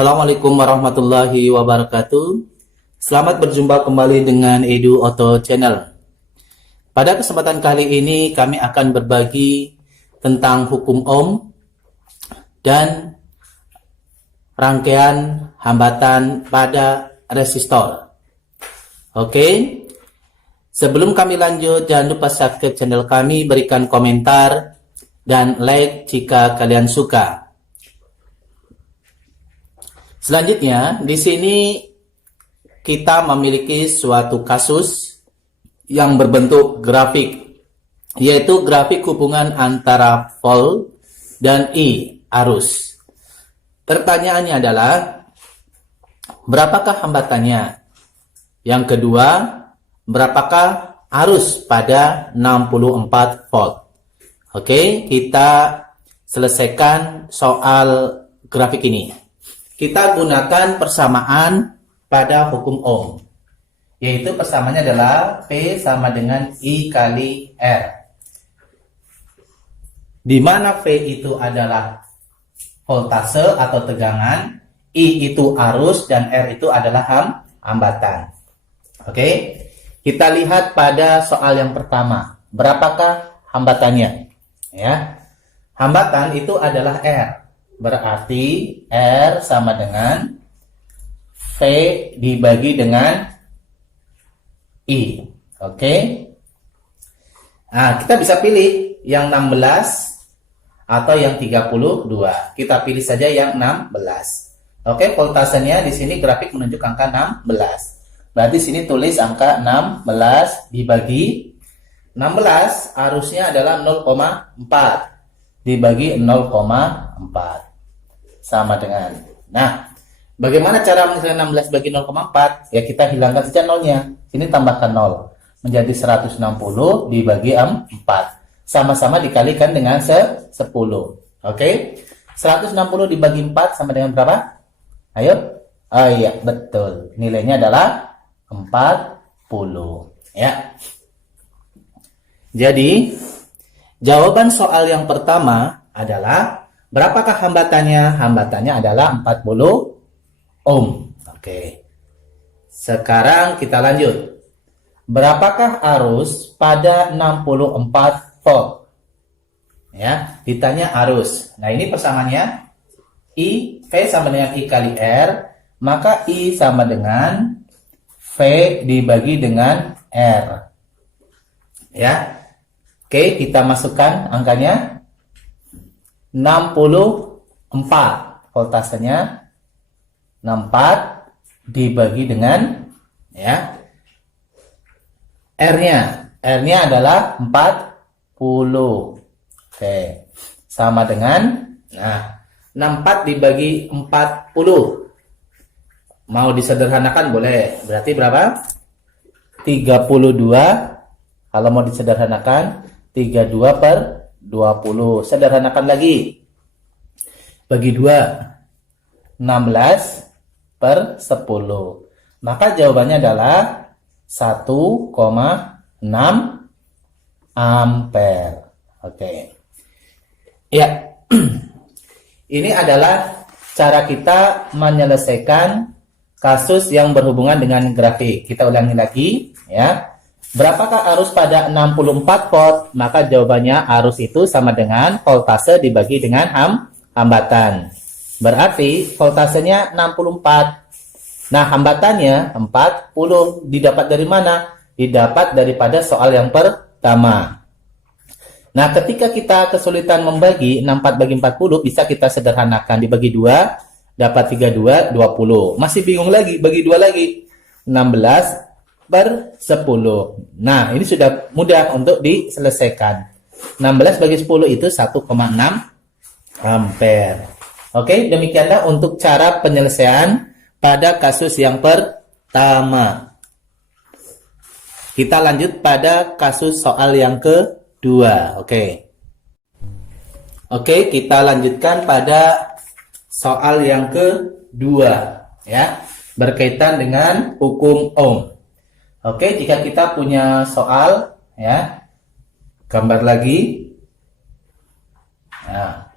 Assalamualaikum warahmatullahi wabarakatuh. Selamat berjumpa kembali dengan Edu Auto Channel. Pada kesempatan kali ini kami akan berbagi tentang hukum Ohm dan rangkaian hambatan pada resistor. Oke. Sebelum kami lanjut, jangan lupa subscribe channel kami, berikan komentar dan like jika kalian suka. Selanjutnya, di sini kita memiliki suatu kasus yang berbentuk grafik, yaitu grafik hubungan antara volt dan I, arus. Pertanyaannya adalah, berapakah hambatannya? Yang kedua, berapakah arus pada 64 volt? Oke, kita selesaikan soal grafik ini. Kita gunakan persamaan pada hukum Ohm, yaitu persamaannya adalah P sama dengan I kali R, di mana V itu adalah voltase atau tegangan, I itu arus, dan R itu adalah hambatan. Oke, kita lihat pada soal yang pertama. Berapakah hambatannya? Ya, hambatan itu adalah R. Berarti R sama dengan V dibagi dengan I. Oke. Nah, kita bisa pilih yang 16 atau yang 32. Kita pilih saja yang 16. Oke, voltasenya di sini grafik menunjuk angka 16. Berarti sini tulis angka 16 dibagi 16, arusnya adalah 0,4 dibagi 0,4. Sama dengan, nah, bagaimana cara menyelesaikan 16 bagi 0,4? Ya, kita hilangkan saja nolnya. Sini tambahkan 0. Menjadi 160 dibagi 4. Sama-sama dikalikan dengan 10. Oke? 160 dibagi 4 sama dengan berapa? Ayo. Oh iya, betul. Nilainya adalah 40. Ya. Jadi, jawaban soal yang pertama adalah, berapakah hambatannya? Hambatannya adalah 40 ohm. Oke. Sekarang kita lanjut. Berapakah arus pada 64 volt? Ya, ditanya arus. Nah, ini persamaannya I, V sama dengan I kali R, maka I sama dengan V dibagi dengan R. Ya. Oke, kita masukkan angkanya. 64 voltasenya, 64 dibagi dengan, ya, R-nya adalah 40. Oke, sama dengan, nah, 64 dibagi 40 mau disederhanakan boleh, berarti berapa? 32. Kalau mau disederhanakan 32 per 20. Sederhanakan lagi. Bagi 2. 16 per 10. Maka jawabannya adalah 1,6 ampere. Oke. Ya. Ini adalah cara kita menyelesaikan kasus yang berhubungan dengan grafik. Kita ulangi lagi, ya. Berapakah arus pada 64 volt? Maka jawabannya arus itu sama dengan voltase dibagi dengan hambatan. Berarti voltasenya 64. Nah, hambatannya 40. Didapat dari mana? Didapat daripada soal yang pertama. Nah, ketika kita kesulitan membagi 64 bagi 40, bisa kita sederhanakan. Dibagi 2, dapat 32, 20. Masih bingung lagi, bagi 2 lagi. 16 per 10. Nah, ini sudah mudah untuk diselesaikan. 16 bagi 10 itu 1,6 ampere. Oke, demikianlah untuk cara penyelesaian pada kasus yang pertama. Kita lanjut pada kasus soal yang kedua. Oke. Oke, kita lanjutkan pada soal yang kedua, ya. Berkaitan dengan hukum Ohm. Oke, jika kita punya soal, ya, gambar lagi. Nah,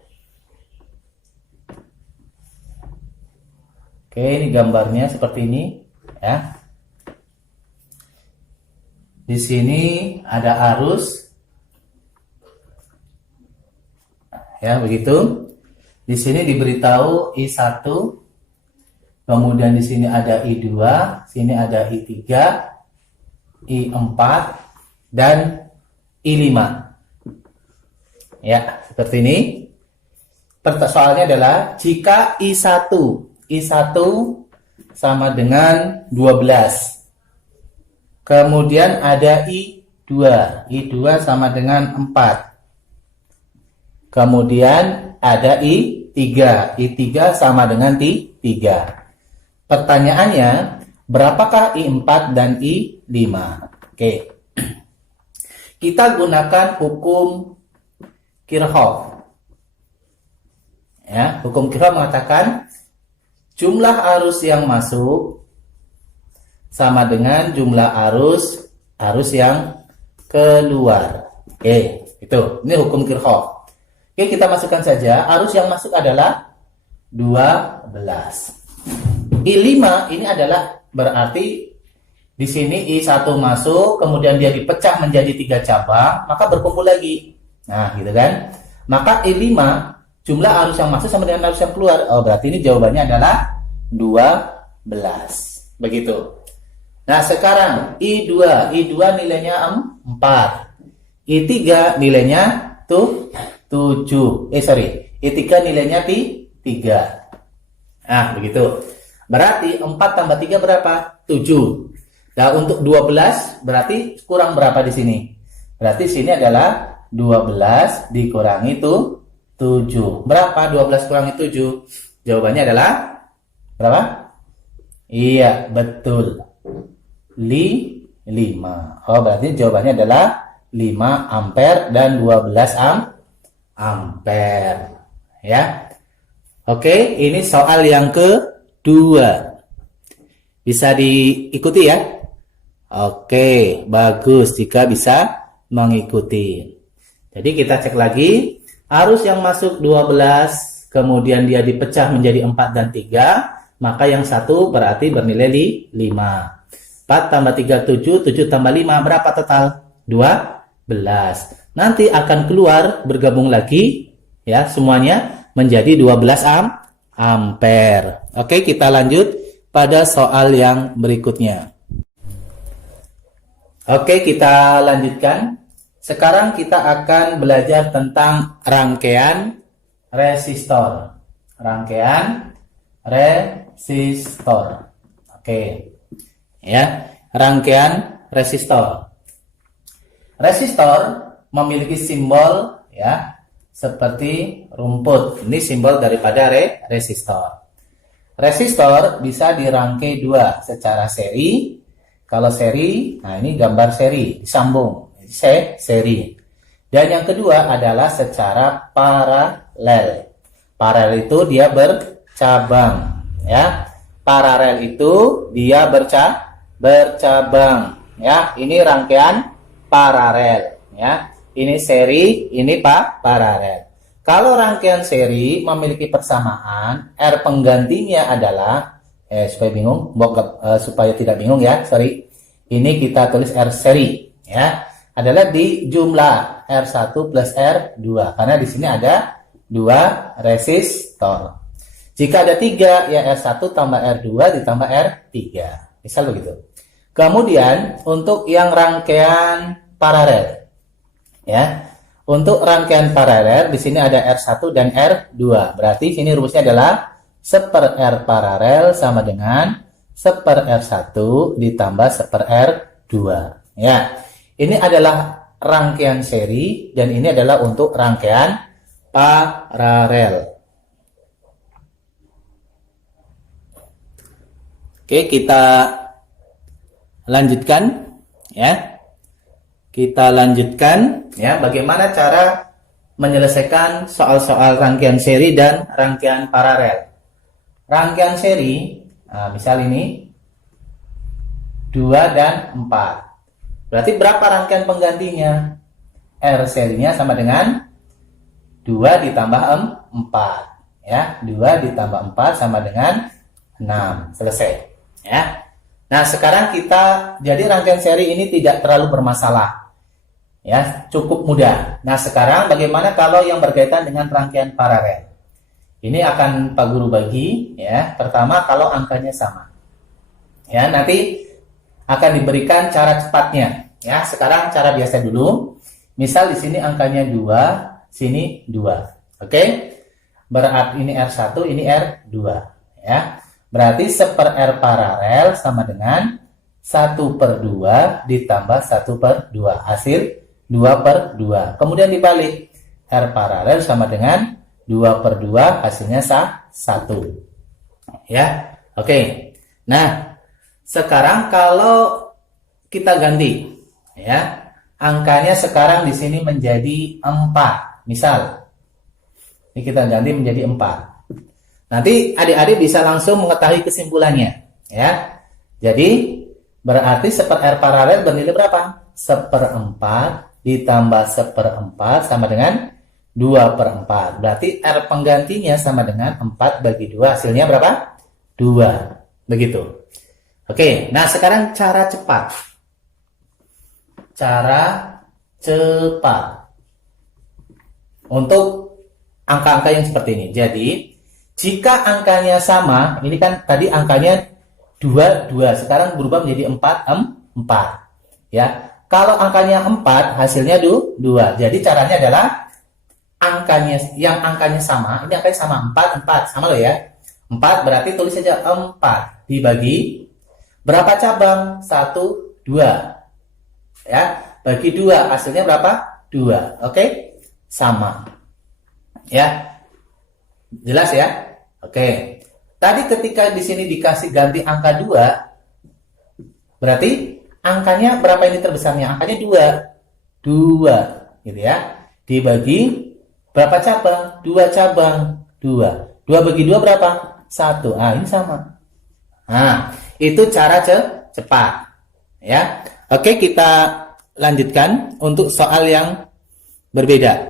Oke, ini gambarnya seperti ini ya. Di sini ada arus ya, begitu. Di sini diberitahu I1, kemudian di sini ada I2, sini ada I3, I4 dan I5. Ya, seperti ini. Soalnya adalah jika I1 sama dengan 12. Kemudian ada I2 sama dengan 4. Kemudian ada I3 sama dengan 3. Pertanyaannya, berapakah I4 dan I5? Oke. Kita gunakan hukum Kirchhoff. Ya, hukum Kirchhoff mengatakan jumlah arus yang masuk sama dengan jumlah arus yang keluar. Oke, itu. Ini hukum Kirchhoff. Oke, kita masukkan saja. Arus yang masuk adalah 12. I5 ini adalah berarti di sini I1 masuk, kemudian dia dipecah menjadi 3 cabang, maka berkumpul lagi. Nah, gitu kan? Maka I5 jumlah arus yang masuk sama dengan arus yang keluar. Oh, berarti ini jawabannya adalah 12. Begitu. Nah, sekarang I2 nilainya 4. I3 nilainya tuh 7. I3 nilainya 3. Nah, begitu. Berarti 4 tambah 3 berapa? 7. Nah, untuk 12 berarti kurang berapa di sini? Berarti sini adalah 12 dikurangi itu 7. Berapa 12 kurangi 7? Jawabannya adalah berapa? Iya, betul. 5. Oh, berarti jawabannya adalah 5 ampere dan 12 ampere. Ya. Oke, ini soal yang kedua. Bisa diikuti ya? Oke, bagus jika bisa mengikuti. Jadi kita cek lagi, arus yang masuk 12, kemudian dia dipecah menjadi 4 dan 3, maka yang satu berarti bernilai 5. 4 tambah 3, 7, 7 tambah 5, berapa total? 12. Nanti akan keluar bergabung lagi, ya semuanya menjadi 12 ampere. Oke, kita lanjut pada soal yang berikutnya. Oke, kita lanjutkan. Sekarang kita akan belajar tentang rangkaian resistor. Rangkaian resistor. Oke. Ya, rangkaian resistor. Resistor memiliki simbol ya seperti rumput. Ini simbol daripada resistor. Resistor bisa dirangkai dua secara seri. Kalau seri, nah ini gambar seri disambung. Seri. Dan yang kedua adalah secara paralel. Paralel itu dia bercabang, ya. Paralel itu dia bercabang, ya. Ini rangkaian paralel, ya. Ini seri, ini paralel. Kalau rangkaian seri memiliki persamaan, R penggantinya adalah supaya tidak bingung ya, sorry. Ini kita tulis R seri, ya. Adalah di jumlah R1 plus R2 karena di sini ada 2 resistor. Jika ada 3 ya R1 tambah R2 ditambah R3. Misal begitu. Kemudian untuk yang rangkaian paralel ya. Untuk rangkaian paralel di sini ada R1 dan R2. Berarti sini rumusnya adalah 1/R paralel sama dengan 1/R1 ditambah 1/R2 ya. Ini adalah rangkaian seri dan ini adalah untuk rangkaian paralel. Oke, kita lanjutkan ya. Kita lanjutkan ya bagaimana cara menyelesaikan soal-soal rangkaian seri dan rangkaian paralel. Rangkaian seri, nah, misal ini 2 dan 4. Berarti berapa rangkaian penggantinya? R serinya sama dengan 2 ditambah 4. Ya, 2 ditambah 4 sama dengan 6. Selesai. Ya. Nah, sekarang jadi rangkaian seri ini tidak terlalu bermasalah. Ya, cukup mudah. Nah, sekarang bagaimana kalau yang berkaitan dengan rangkaian paralel? Ini akan Pak Guru bagi, ya. Pertama, kalau angkanya sama. Ya, nanti akan diberikan cara cepatnya. Ya, sekarang cara biasa dulu. Misal di sini angkanya 2, sini 2. Oke? Berarti ini R1, ini R2, ya. Berarti 1/R paralel sama dengan 1/2 ditambah 1/2. Hasil 2/2. Kemudian dibalik. R paralel sama dengan 2/2, hasilnya 1. Ya. Oke. Nah, sekarang kalau kita ganti, ya. Angkanya sekarang di sini menjadi 4. Misal, ini kita ganti menjadi 4. Nanti adik-adik bisa langsung mengetahui kesimpulannya, ya. Jadi berarti 1/R paralel bernilai berapa? 1/4 ditambah 1/4 sama dengan 2/4. Berarti R penggantinya sama dengan 4 bagi 2. Hasilnya berapa? 2. Begitu. Oke, nah sekarang cara cepat. Cara cepat untuk angka-angka yang seperti ini. Jadi, jika angkanya sama, ini kan tadi angkanya 2, 2. Sekarang berubah menjadi 4, 4. Ya. Kalau angkanya 4, hasilnya 2. Jadi caranya adalah yang angkanya sama, ini angkanya sama 4, 4. Sama loh ya. 4 berarti tulis saja 4 dibagi berapa cabang? 1, 2. Ya, bagi 2 hasilnya berapa? 2. Oke? Sama. Ya. Jelas ya? Oke. Tadi ketika di sini dikasih ganti angka 2, berarti angkanya berapa ini terbesarnya? Angkanya 2. 2, gitu ya. Dibagi berapa cabang? 2 cabang. 2. 2 bagi 2 berapa? 1. Ah, ini sama. Nah, itu cara cepat. Ya. Oke, kita lanjutkan untuk soal yang berbeda.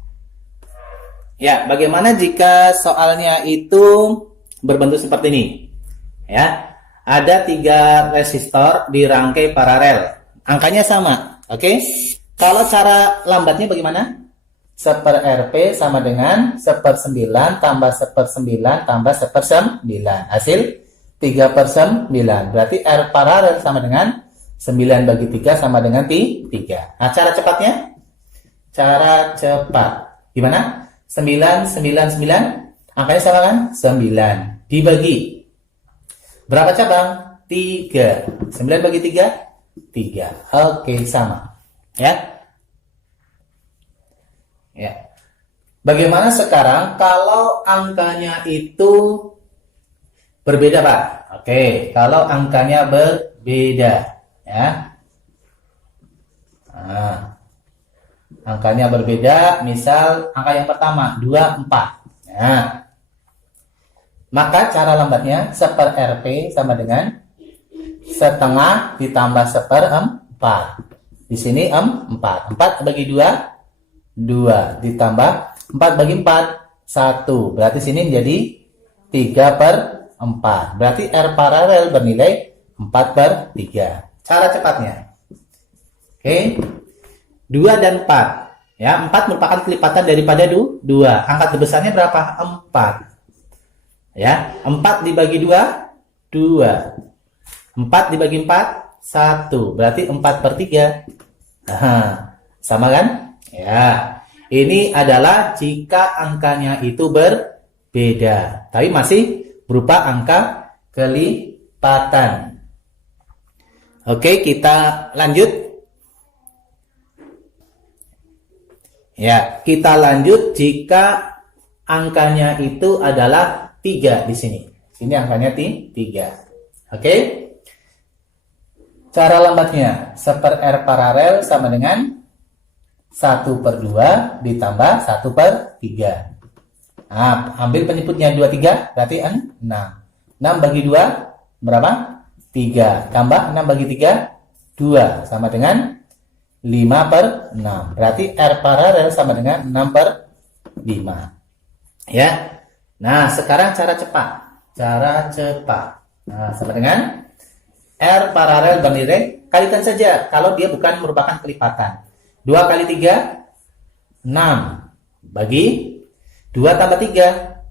Ya, bagaimana jika soalnya itu berbentuk seperti ini? Ya. Ada 3 resistor dirangkai paralel. Angkanya sama. Oke. Kalau cara lambatnya bagaimana? 1/RP sama dengan 1/9 tambah 1/9 tambah 1/9. Hasil 3/9. Berarti R paralel sama dengan 9 bagi 3 sama dengan 3. Nah, cara cepatnya? Cara cepat. Gimana? 9, 9, 9. Angkanya sama kan? 9. Dibagi. Berapa cabang? 3. 9 bagi 3? 3. Oke, sama. Ya. Ya. Bagaimana sekarang kalau angkanya itu berbeda, Pak? Oke, kalau angkanya berbeda, ya. Nah, angkanya berbeda, misal angka yang pertama 2, 4. Nah, maka cara lambatnya 1/RP sama dengan setengah ditambah 1/4. Di sini 4. 4 bagi 2, 2 ditambah 4 bagi 4, 1. Berarti sini menjadi 3/4. Berarti R paralel bernilai 4/3. Cara cepatnya. Oke. 2 dan 4. Ya, 4 merupakan kelipatan daripada 2. Angka terbesarnya berapa? 4. Ya, 4 dibagi 2, 2. 4 dibagi 4, 1. Berarti 4/3. Nah, sama kan? Ya, ini adalah jika angkanya itu berbeda, tapi masih berupa angka kelipatan. Oke, kita lanjut. Ya, kita lanjut jika angkanya itu adalah 3 di sini. Sini angkanya 3. Oke. Cara lambatnya 1/R paralel sama dengan 1/2 ditambah 1/3. Nah, ambil penyebutnya 23, berarti 6. 6 bagi 2 berapa? 3. Tambah 6 bagi 3, 2. Sama dengan 5/6. Berarti R paralel sama dengan 6/5. Ya. Nah, sekarang cara cepat. Cara cepat. Nah, sama dengan R paralel bernilai, kalikan saja kalau dia bukan merupakan kelipatan. 2 kali 3, 6. Bagi 2 tambah 3.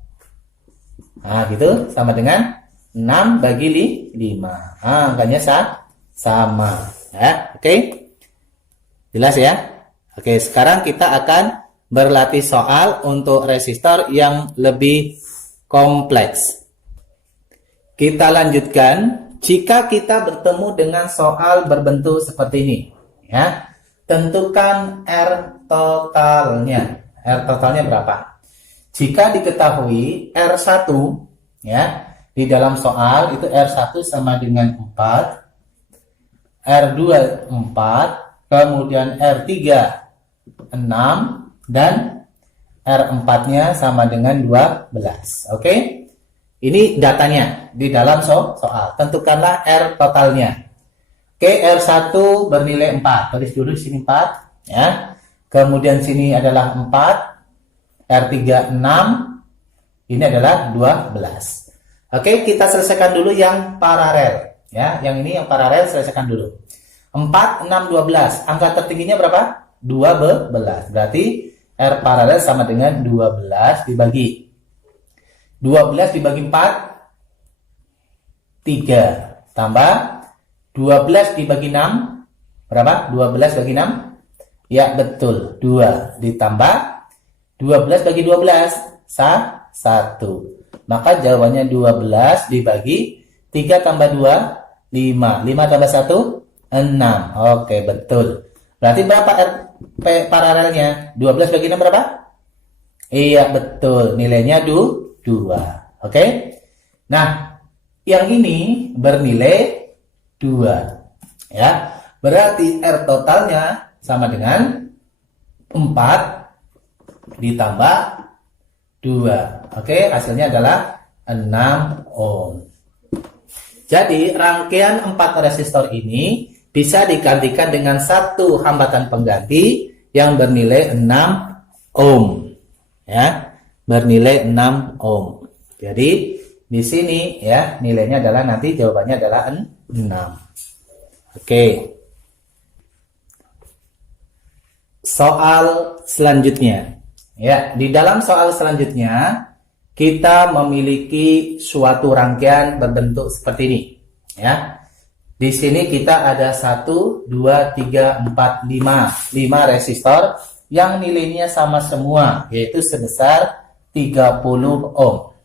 Nah, gitu. Sama dengan 6 bagi 5. Nah, angkanya sama. Ya, oke. Jelas ya? Oke, sekarang kita akan berlatih soal untuk resistor yang lebih kompleks. Kita lanjutkan. Jika kita bertemu dengan soal berbentuk seperti ini, ya, tentukan R totalnya. R totalnya berapa? Jika diketahui R1, ya, di dalam soal itu R1 sama dengan 4, R2 4, kemudian R3 6, dan R4-nya sama dengan 12. Oke? Ini datanya di dalam soal. Tentukanlah R totalnya. Oke, R1 bernilai 4. Tulis dulu sini 4, ya. Kemudian sini adalah 4. R3 6. Ini adalah 12. Oke, kita selesaikan dulu yang paralel, ya. Yang ini yang paralel selesaikan dulu. 4 6 12. Angka tertingginya berapa? 12. Berarti R paralel sama dengan 12 dibagi 12 dibagi 4, 3. Tambah 12 dibagi 6, berapa? 12 bagi 6? Ya, betul. 2. Ditambah 12 bagi 12, 1. Maka jawabannya 12 dibagi 3 tambah 2, 5. 5 tambah 1, 6. Oke, betul. Berarti berapa R paralelnya? 12 bagi 6 berapa? Iya, betul. Nilainya 2. Oke? Nah, yang ini bernilai 2. Ya. Berarti R totalnya sama dengan 4 ditambah 2. Oke, hasilnya adalah 6 ohm. Jadi, rangkaian 4 resistor ini bisa digantikan dengan satu hambatan pengganti yang bernilai 6 ohm. Ya. Bernilai 6 ohm. Jadi di sini ya nilainya adalah nanti jawabannya adalah 6. Oke. Soal selanjutnya. Ya, di dalam soal selanjutnya kita memiliki suatu rangkaian berbentuk seperti ini. Ya. Di sini kita ada 1 2 3 4 5 resistor yang nilainya sama semua, yaitu sebesar 30 ohm.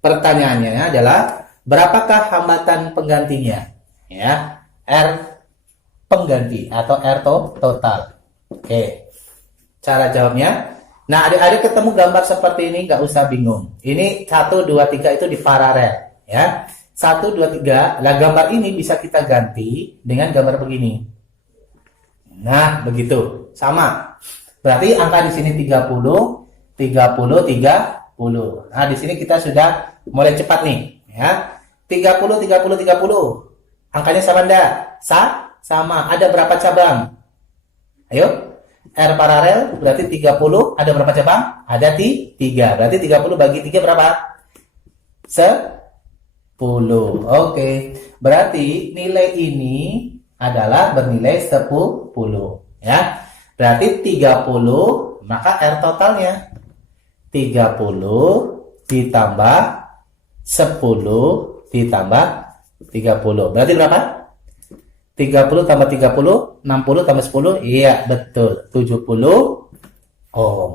Pertanyaannya adalah berapakah hambatan penggantinya? Ya, R pengganti atau R total. Oke. Cara jawabnya. Nah, adik-adik ketemu gambar seperti ini nggak usah bingung. Ini 1 2 3 itu di paralel, ya. 1 2 3. Lah gambar ini bisa kita ganti dengan gambar begini. Nah, begitu. Sama. Berarti angka di sini 30 30. Nah, di sini kita sudah mulai cepat nih, ya. 30. Angkanya sama enggak? Sama. Ada berapa cabang? Ayo. R paralel berarti 30, ada berapa cabang? Ada 3. Berarti 30 bagi 3 berapa? 10. Oke. Berarti nilai ini adalah bernilai 10, ya. Berarti 30, maka R totalnya 30 ditambah 10 ditambah 30. Berarti berapa? 30 tambah 30, 60 tambah 10. Iya, betul. 70 ohm.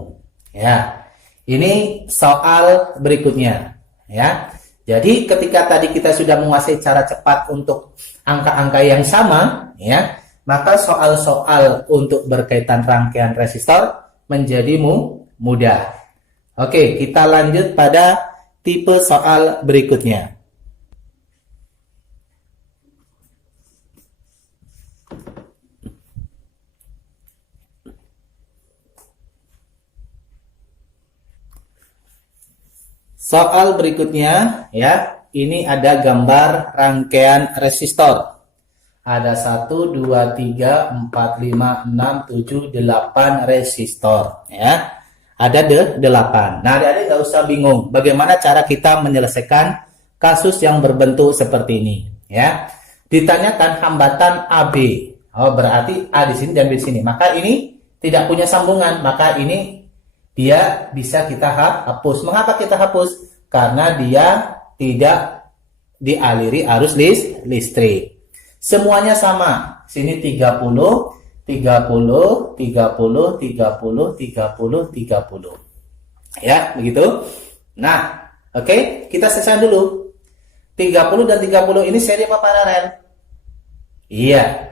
Ya. Ini soal berikutnya, ya. Jadi ketika tadi kita sudah menguasai cara cepat untuk angka-angka yang sama, ya, maka soal-soal untuk berkaitan rangkaian resistor menjadi mudah. Oke, kita lanjut pada tipe soal berikutnya. Soal berikutnya, ya, ini ada gambar rangkaian resistor. Ada 1, 2, 3, 4, 5, 6, 7, 8 resistor, ya. Ada 8. Nah, adik-adik nggak usah bingung bagaimana cara kita menyelesaikan kasus yang berbentuk seperti ini, ya. Ditanyakan hambatan AB. Oh, berarti A di sini dan B di sini. Maka ini tidak punya sambungan, maka ini dia bisa kita hapus. Mengapa kita hapus? Karena dia tidak dialiri arus listrik. Semuanya sama. Sini 30, 30, 30, 30, 30. Ya, begitu. Nah, oke, kita selesai dulu. 30 dan 30 ini seri apa paralel? Iya,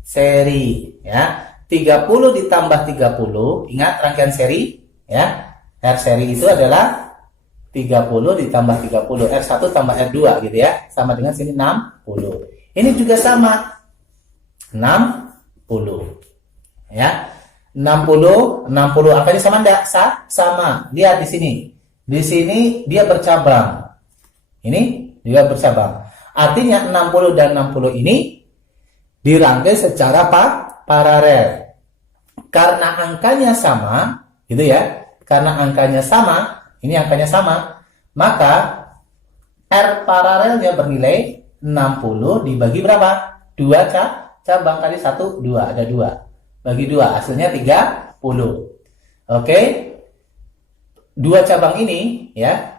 seri, ya. 30 ditambah 30, ingat rangkaian seri, ya. R seri itu adalah 30 ditambah 30, R1 tambah R2 gitu ya. Sama dengan sini 60. Ini juga sama. 60. Ya. 60 angkanya sama enggak? Sama. Lihat di sini. Di sini dia bercabang. Ini dia bercabang. Artinya 60 dan 60 ini dirangkai secara paralel. Karena angkanya sama, gitu ya. Karena angkanya sama, ini angkanya sama, maka R paralelnya bernilai 60 dibagi berapa? 2 cabang kali 1, 2. Ada 2. Bagi 2, hasilnya 30. Oke. 2 cabang ini, ya,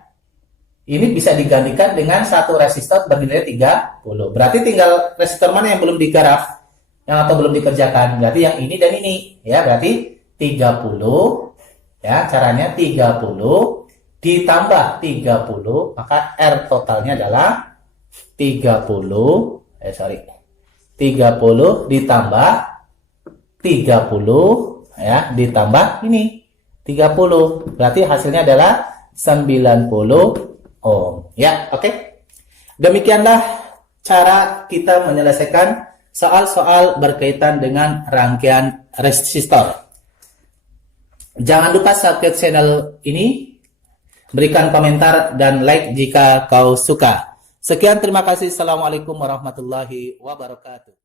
ini bisa digantikan dengan satu resistor bernilai 30. Berarti tinggal resistor mana yang belum digarap, yang atau belum dikerjakan. Berarti yang ini dan ini, ya. Berarti 30, ya. Caranya 30 ditambah 30, maka R totalnya adalah 30 ditambah 30, ya, ditambah ini 30. Berarti hasilnya adalah 90 ohm. Ya, oke. Demikianlah cara kita menyelesaikan soal-soal berkaitan dengan rangkaian resistor. Jangan lupa subscribe channel ini, berikan komentar dan like jika kau suka. Sekian, terima kasih. Assalamualaikum warahmatullahi wabarakatuh.